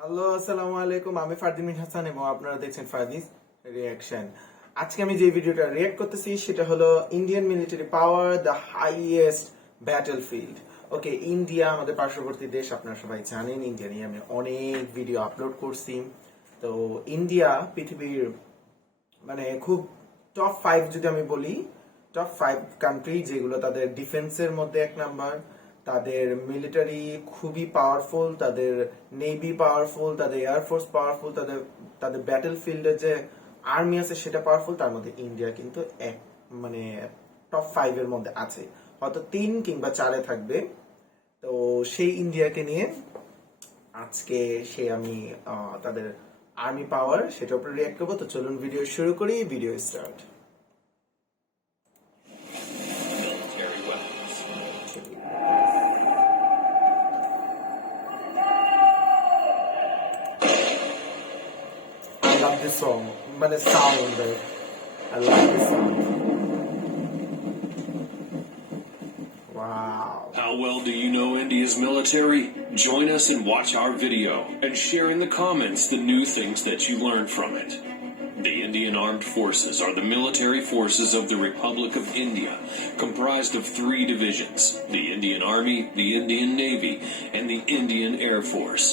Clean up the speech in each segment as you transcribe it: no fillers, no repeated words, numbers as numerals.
Hello আসসালামু আলাইকুম, আমি ফারদিন হাসান এবং আপনারা দেখছেন ফারদিস রিয়াকশন। আজকে আমি যে ভিডিওটা রিয়াক্ট করতেছি সেটা হলো Indian military power, the highest battlefield. Okay, India আমাদের পার্শ্ববর্তী দেশ, আপনারা সবাই জানেন। ইন্ডিয়া নিয়ে আমি অনেক ভিডিও আপলোড করছি। তো ইন্ডিয়া পৃথিবীর মানে খুব টপ 5 যদি আমি বলি, টপ 5 কান্ট্রি যেগুলো তাদের ডিফেন্সের মধ্যে এক নাম্বার, তাদের মিলিটারি খুবই পাওয়ারফুল, তাদের নেভি পাওয়ারফুল, তাদের এয়ারফোর্স পাওয়ারফুল, তাদের তাদের ব্যাটল ফিল্ডে যে আর্মি আছে সেটা পাওয়ারফুল। তার মধ্যে ইন্ডিয়া কিন্তু এক মানে টপ 5 এর মধ্যে আছে, হয়তো 3 কিংবা 4-এ থাকবে। তো সেই ইন্ডিয়াকে নিয়ে আজকে আমি তাদের আর্মি পাওয়ার সেটার উপরে রিঅ্যাক্ট করবো। তো চলুন ভিডিও শুরু করি, video start. I love this song, but the sound, I love this song. Wow. How well do you know India's military? Join us and watch our video and share in the comments the new things that you learned from it. The Indian Armed Forces are the military forces of the Republic of India, comprised of 3 divisions: the Indian Army, the Indian Navy, and the Indian Air Force.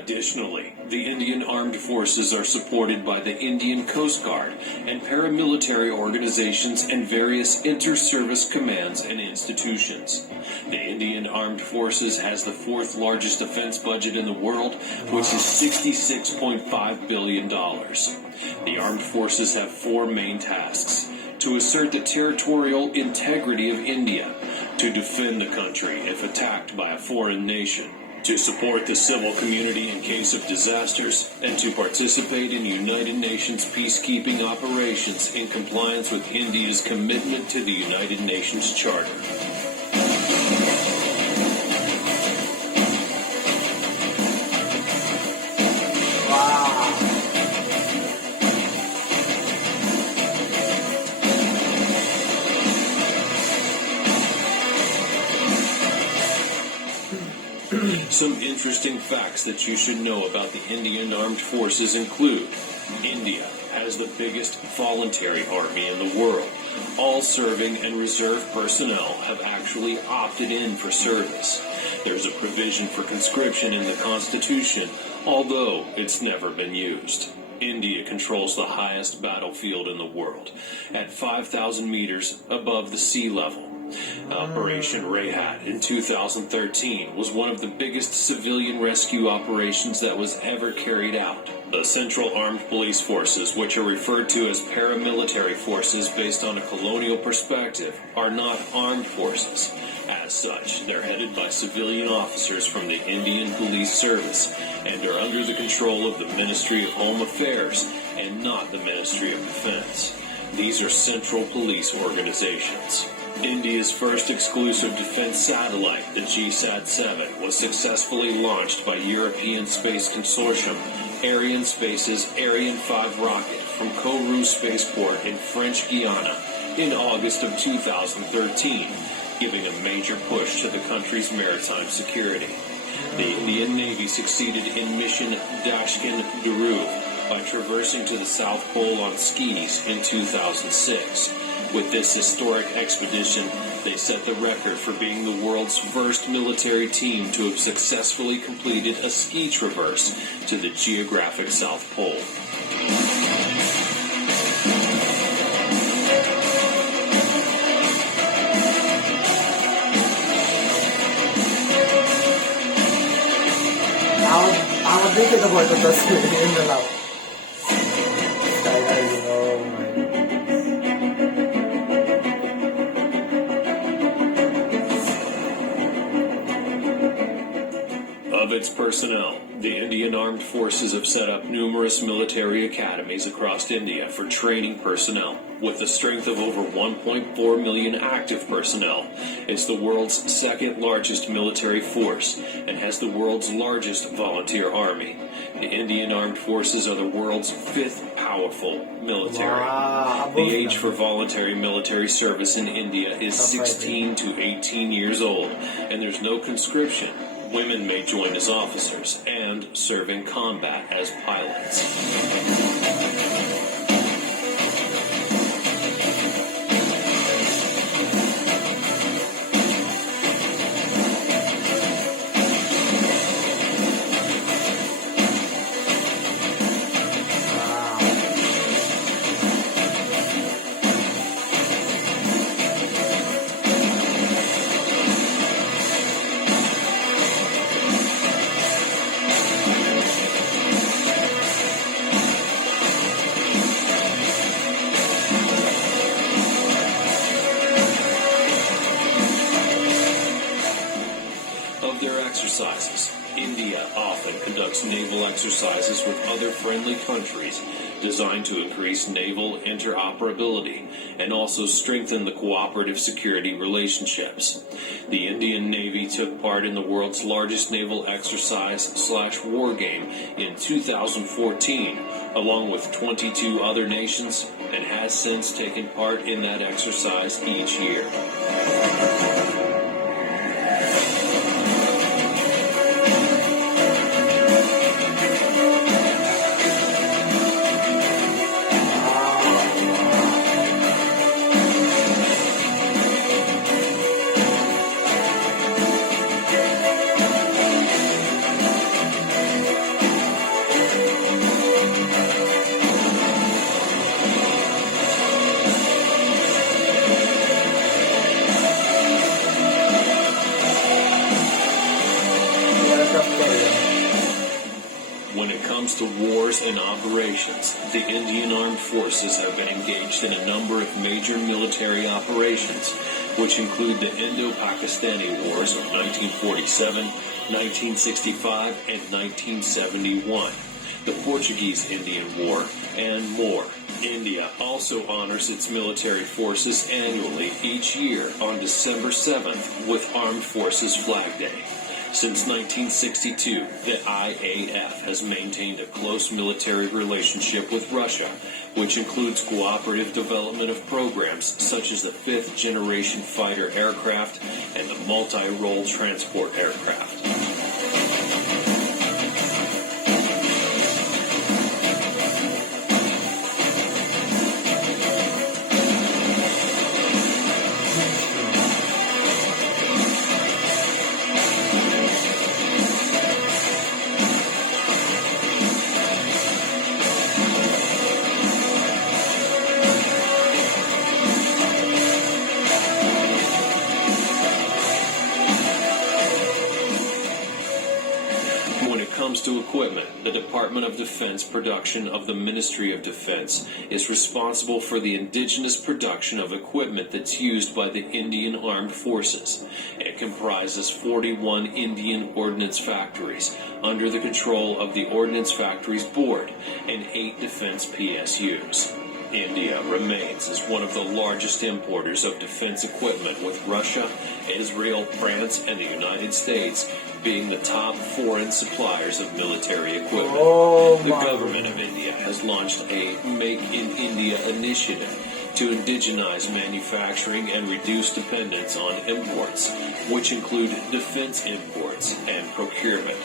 Additionally, the Indian Armed Forces are supported by the Indian Coast Guard and paramilitary organizations and various inter-service commands and institutions. The Indian Armed Forces has the 4th largest defense budget in the world, which is $66.5 billion. The armed forces have 4 main tasks: to assert the territorial integrity of India, to defend the country if attacked by a foreign nation, to support the civil community in case of disasters, and to participate in United Nations peacekeeping operations in compliance with India's commitment to the United Nations Charter. Some interesting facts that you should know about the Indian Armed Forces include: India has the biggest voluntary army in the world. All serving and reserve personnel have actually opted in for service. There's a provision for conscription in the Constitution, although it's never been used. India controls the highest battlefield in the world, at 5,000 meters above the sea level. Operation Rehat in 2013 was one of the biggest civilian rescue operations that was ever carried out. The Central Armed Police Forces, which are referred to as paramilitary forces based on a colonial perspective, are not armed forces. As such, they're headed by civilian officers from the Indian Police Service and are under the control of the Ministry of Home Affairs and not the Ministry of Defense. These are central police organizations. India's first exclusive defense satellite, the GSAT-7, was successfully launched by European Space Consortium Arianespace's Ariane 5 rocket from Kourou Spaceport in French Guiana in August of 2013, giving a major push to the country's maritime security. The Indian Navy succeeded in Mission Dashkin-Dhruv by traversing to the South Pole on skis in 2006. With this historic expedition, they set the record for being the world's first military team to have successfully completed a ski traverse to the geographic South Pole. আমার দেখে তো ভয় করতেছে Of its personnel, the Indian Armed Forces have set up numerous military academies across India for training personnel. With a strength of over 1.4 million active personnel, it's the world's 2nd largest military force and has the world's largest volunteer army. The Indian Armed Forces are the world's 5th powerful military. Wow. The age for voluntary military service in India is 16 to 18 years old, and there's no conscription. Women may join as officers and serve in combat as pilots. Of their exercises, India often conducts naval exercises with other friendly countries designed to increase naval interoperability and also strengthen the cooperative security relationships. The Indian Navy took part in the world's largest naval exercise/war game in 2014, along with 22 other nations, and has since taken part in that exercise each year. When it comes to wars and operations, the Indian Armed Forces have been engaged in a number of major military operations, which include the Indo-Pakistani Wars of 1947, 1965, and 1971, the Portuguese-Indian War, and more. India also honors its military forces annually each year on December 7th with Armed Forces Flag Day. Since 1962, the IAF has maintained a close military relationship with Russia, which includes cooperative development of programs such as the 5th generation fighter aircraft and the multi-role transport aircraft. When it comes to equipment, the Department of Defense production of the Ministry of Defense is responsible for the indigenous production of equipment that's used by the Indian Armed Forces. It comprises 41 Indian ordnance factories under the control of the Ordnance Factories Board and 8 defense PSUs. India remains as one of the largest importers of defense equipment, with Russia, Israel, France, and the United States being the top foreign suppliers of military equipment. The government of India has launched a Make in India initiative to indigenize manufacturing and reduce dependence on imports, which include defense imports and procurement.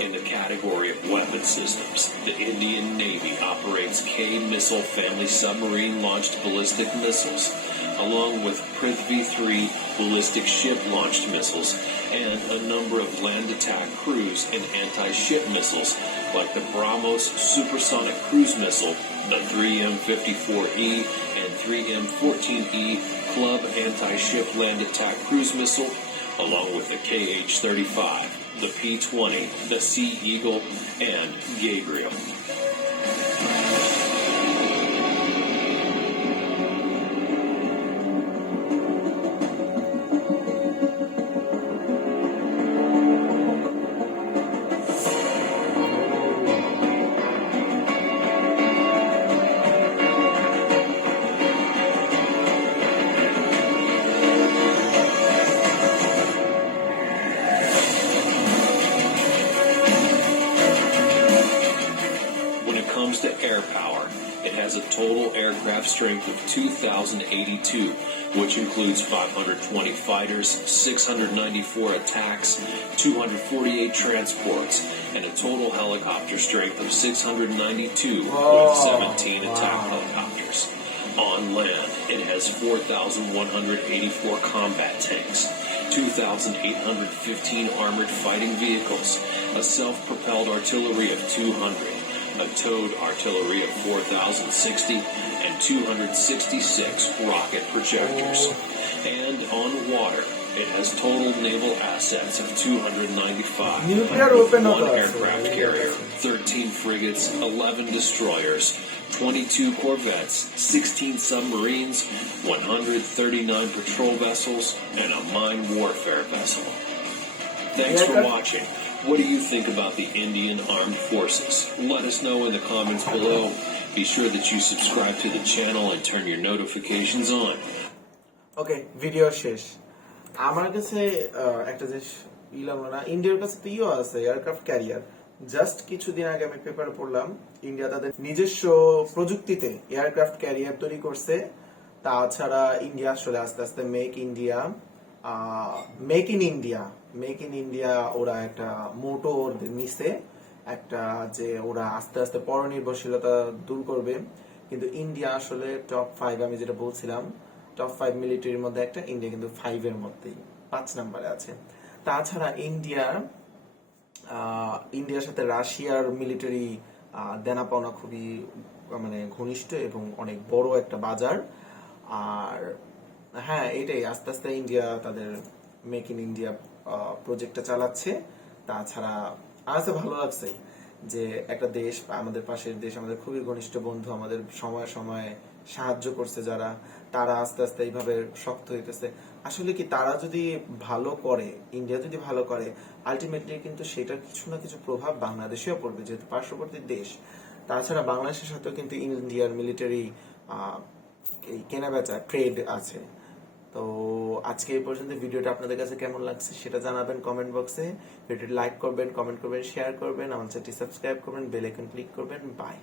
In the category of weapon systems, the Indian Navy operates K-missile family submarine-launched ballistic missiles, along with Prithvi-3 ballistic ship-launched missiles, and a number of land attack cruise and anti-ship missiles, like the BrahMos supersonic cruise missile, the 3M-54E and 3M-14E club anti-ship land attack cruise missile, along with the KH-35, the P-20, the Sea Eagle, and Gabriel. To air power, It has a total aircraft strength of 2,082, which includes 520 fighters, 694 attacks, 248 transports, and a total helicopter strength of 692 with 17 attack helicopters. On land, it has 4,184 combat tanks, 2,815 armored fighting vehicles, a self-propelled artillery of 200, a towed artillery of 4,060, and 266 rocket projectors. And on water, it has total naval assets of 295, Nuclear with weapon one also. aircraft carrier, 13 frigates, 11 destroyers, 22 corvettes, 16 submarines, 139 patrol vessels, and a mine warfare vessel. Thanks for watching. What do you think about the Indian Armed Forces? Let us know in the comments below. Be sure that you subscribe to the channel and turn your notifications on. Okay video শেষ। আমার কাছে একটা জিনিস ইলাম না, ইন্ডিয়ার কাছে তো ইও আছে এয়ারক্রাফট ক্যারিয়ার। জাস্ট কিছুদিন আগে আমি পেপারে পড়লাম ইন্ডিয়া তাদের নিজস্ব প্রযুক্তিতে এয়ারক্রাফট ক্যারিয়ার তৈরি করছে। তাছাড়া ইন্ডিয়া আসলে আস্তে আস্তে মেক ইন ইন্ডিয়া ওরা একটা মোটো নিছে, একটা যে ওরা আস্তে আস্তে পরনির্ভরশীলতা দূর করবে। কিন্তু ইন্ডিয়া আসলে টপ 5, আমি যেটা বলছিলাম টপ 5 মিলিটারির মধ্যে একটা, ইন্ডিয়া কিন্তু 5 এর মধ্যেই 5 নম্বরে আছে। তাছাড়া ইন্ডিয়ার সাথে রাশিয়ার মিলিটারি দেনা পাওনা খুবই মানে ঘনিষ্ঠ এবং অনেক বড় একটা বাজার। আর হ্যাঁ, এটাই আস্তে আস্তে ইন্ডিয়া তাদের মেক ইন ইন্ডিয়া প্রজেক্টটা চালাচ্ছে। তাছাড়া আমার কাছে ভালো লাগছে যে একটা দেশ, আমাদের পাশের দেশ, আমাদের খুবই ঘনিষ্ঠ বন্ধু, আমাদের সময় সময় সাহায্য করছে যারা, তারা আস্তে আস্তে এইভাবে শক্ত হইতেছে। আসলে কি তারা যদি ভালো করে, ইন্ডিয়া যদি ভালো করে, আলটিমেটলি কিন্তু সেটার কিছু না কিছু প্রভাব বাংলাদেশেও পড়বে, যেহেতু পার্শ্ববর্তী দেশ। তাছাড়া বাংলাদেশের সাথেও কিন্তু ইন্ডিয়ার মিলিটারি কেনা বেচা ট্রেড আছে। তো আজকে এই পর্যন্ত। ভিডিওটা আপনাদের কাছে কেমন লাগছে সেটা জানাবেন কমেন্ট বক্সে। ভিডিওটি লাইক করবেন, কমেন্ট করবেন, শেয়ার করবেন, আমার চ্যানেলটি সাবস্ক্রাইব করবেন, বেল আইকন ক্লিক করবেন। বাই।